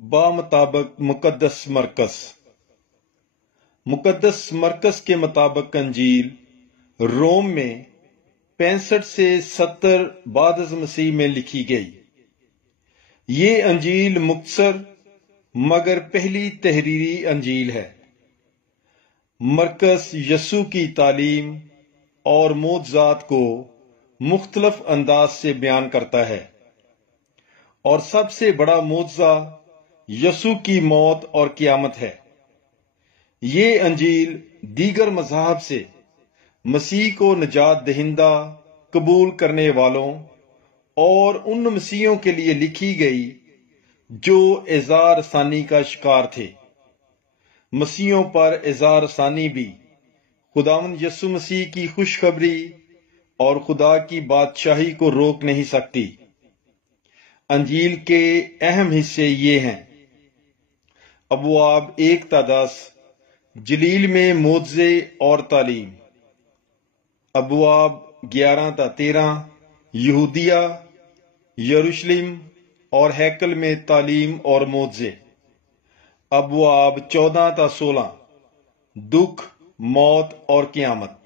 مطابق مقدس مرکز کے مطابق انجیل روم میں 65 سے 70 بعد از مسیح میں لکھی گئی۔ یہ انجیل مختصر مگر پہلی تحریری انجیل ہے۔ مرکز یسوع کی تعلیم اور معجزات کو مختلف انداز سے بیان کرتا ہے، اور سب سے بڑا معجزہ یسوع کی موت اور قیامت ہے۔ یہ انجیل دیگر مذاہب سے مسیح کو نجات دہندہ قبول کرنے والوں اور ان مسیحیوں کے لیے لکھی گئی جو اعزار ثانی کا شکار تھے۔ مسیحیوں پر اعزار ثانی بھی خداوند یسوع مسیح کی خوشخبری اور خدا کی بادشاہی کو روک نہیں سکتی۔ انجیل کے اہم حصے یہ ہیں: ابواب 1 تا 10 جلیل میں معجزے اور تعلیم، ابواب 11 تا 13 یہودیہ، یروشلم اور ہیکل میں تعلیم اور معجزے، ابواب 14 تا 16 دکھ، موت اور قیامت۔